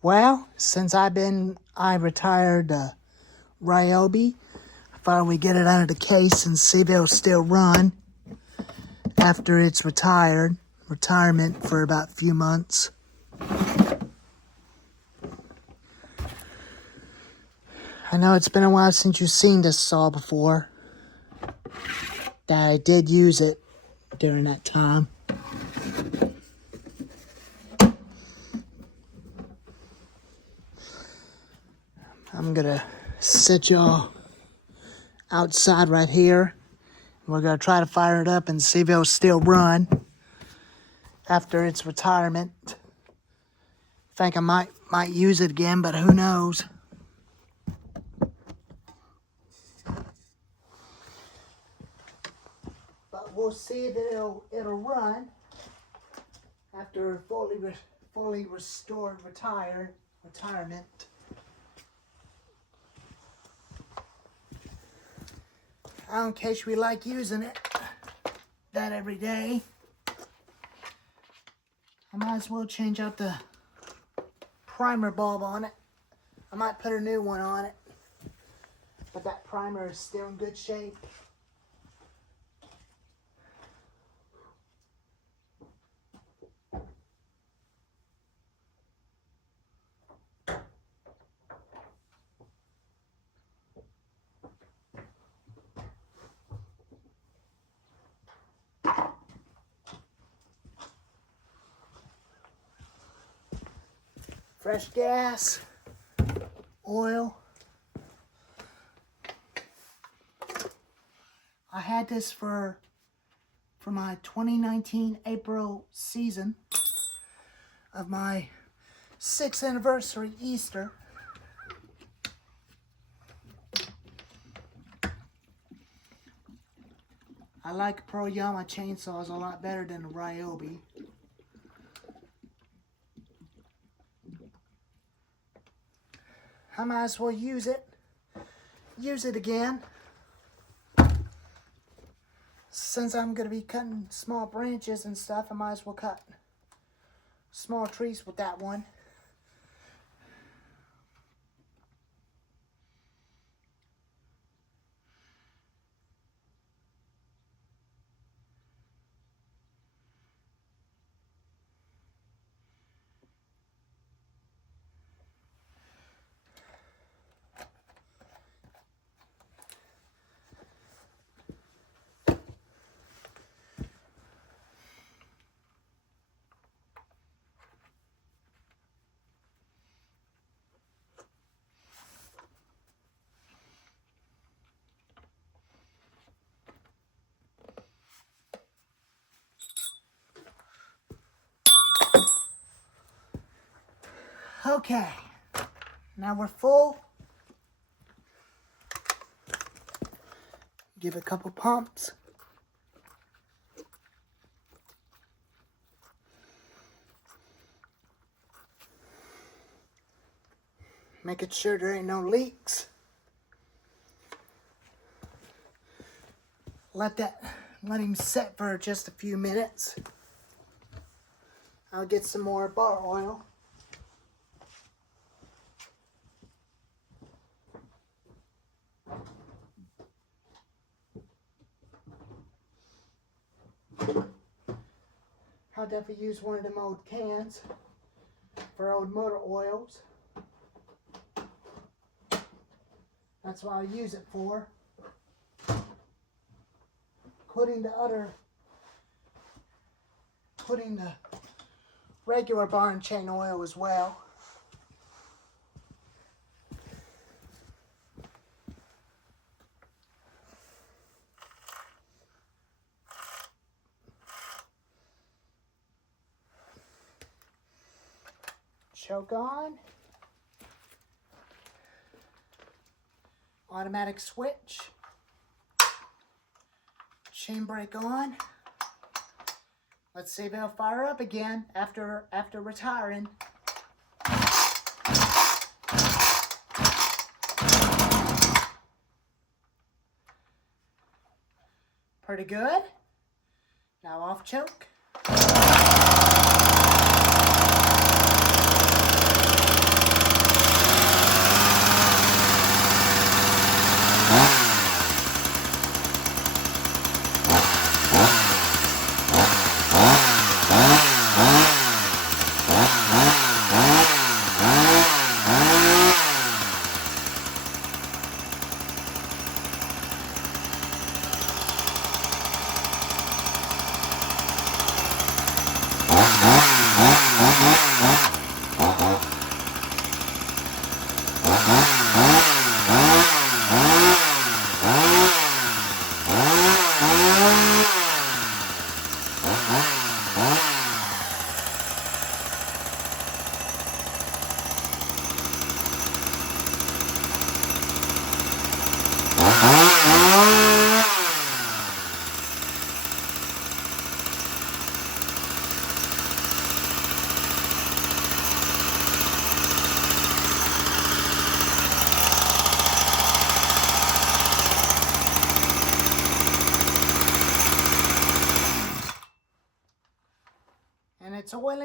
Well, since I retired ryobi, I thought we'd get it out of the case and see if it'll still run after it's retirement for about a few months. I know it's been a while since you've seen this saw before. That I did use it during that time. I'm gonna sit y'all outside right here. We're gonna try to fire it up and see if it'll still run after its retirement. Think I might use it again, but who knows? But we'll see that it'll run after fully restored retirement. In case we like using it that every day, I might as well change out the primer bulb on it. I might put a new one on it, but that primer is still in good shape. Fresh gas, oil. I had this for my 2019 April season of my 6th anniversary Easter. I like Pro Yama chainsaws a lot better than the ryobi. I might as well use it again. Since I'm going to be cutting small branches and stuff, I might as well cut small trees with that one. Okay, now we're full. Give it a couple pumps. Making sure there ain't no leaks. Let him sit for just a few minutes. I'll get some more bar oil. I'll definitely use one of them old cans for old motor oils. That's what I use it for. Putting the regular barn chain oil as well. Choke on. Automatic switch. Chain brake on. Let's see if it'll fire up again after retiring. Pretty good. Now off choke.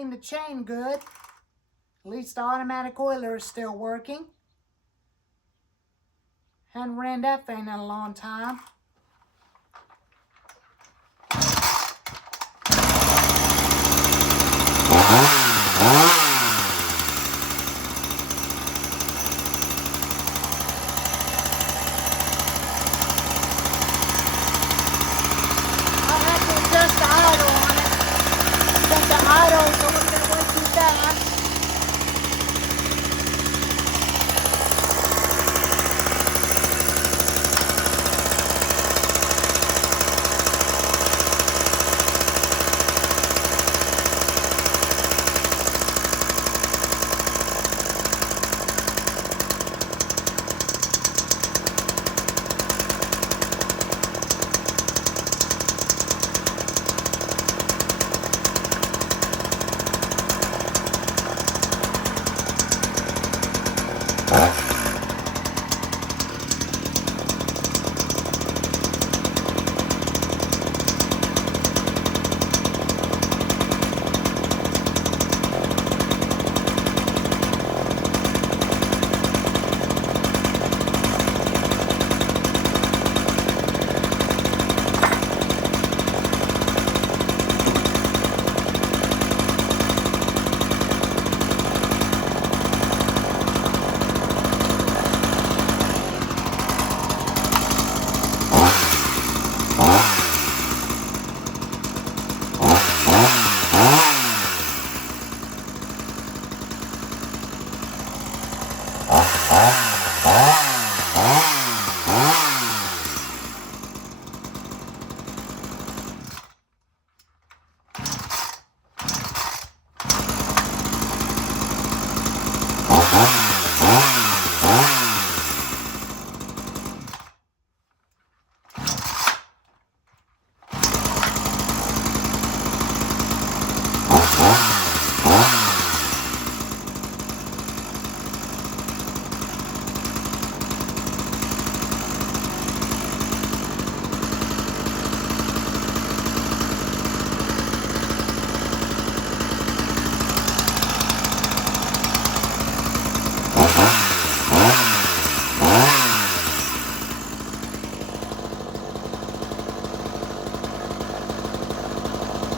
clean the chain good. At least the automatic oiler is still working. Hadn't ran that thing in a long time. I'll have to adjust the idle on it. I think the idle is a little bit way too fast.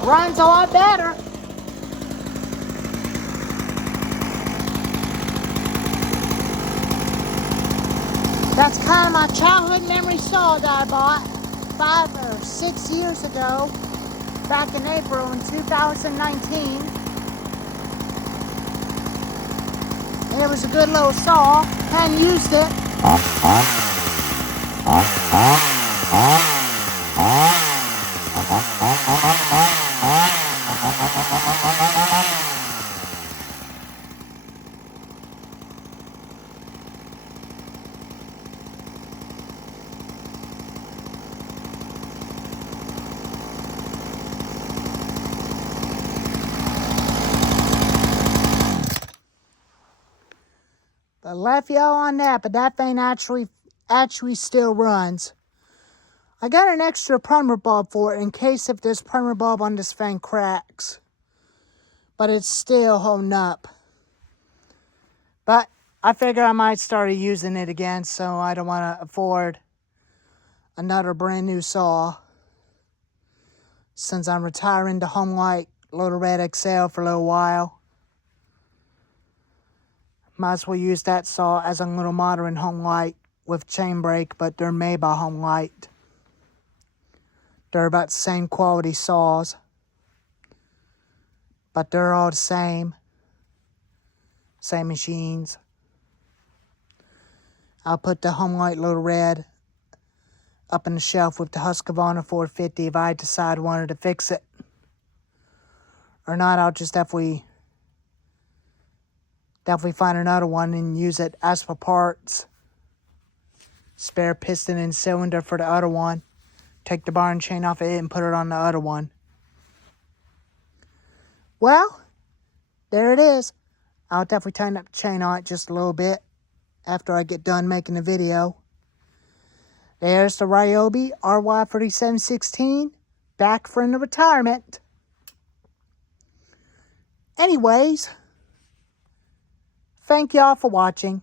Runs a lot better. That's kind of my childhood memory saw that I bought 5 or 6 years ago, back in April in 2019. And it was a good little saw. Hadn't used it. I left y'all on that, but that thing actually still runs. I got an extra primer bulb for it in case if this primer bulb on this thing cracks. But it's still holding up. But I figure I might start using it again, so I don't want to afford another brand new saw. Since I'm retiring the Homelight Little Red XL for a little while. Might as well use that saw as a little modern Homelight with chain brake, but they're made by Homelight. They're about the same quality saws, but they're all the same machines. I'll put the Homelight Little Red up in the shelf with the Husqvarna 450 if I decide I wanted to fix it. Or not, I'll just definitely find another one and use it as for parts. Spare piston and cylinder for the other one. Take the bar and chain off of it and put it on the other one. Well, there it is. I'll definitely tighten up the chain on it just a little bit after I get done making the video. There's the Ryobi RY3716 back from the retirement. Anyways, thank y'all for watching.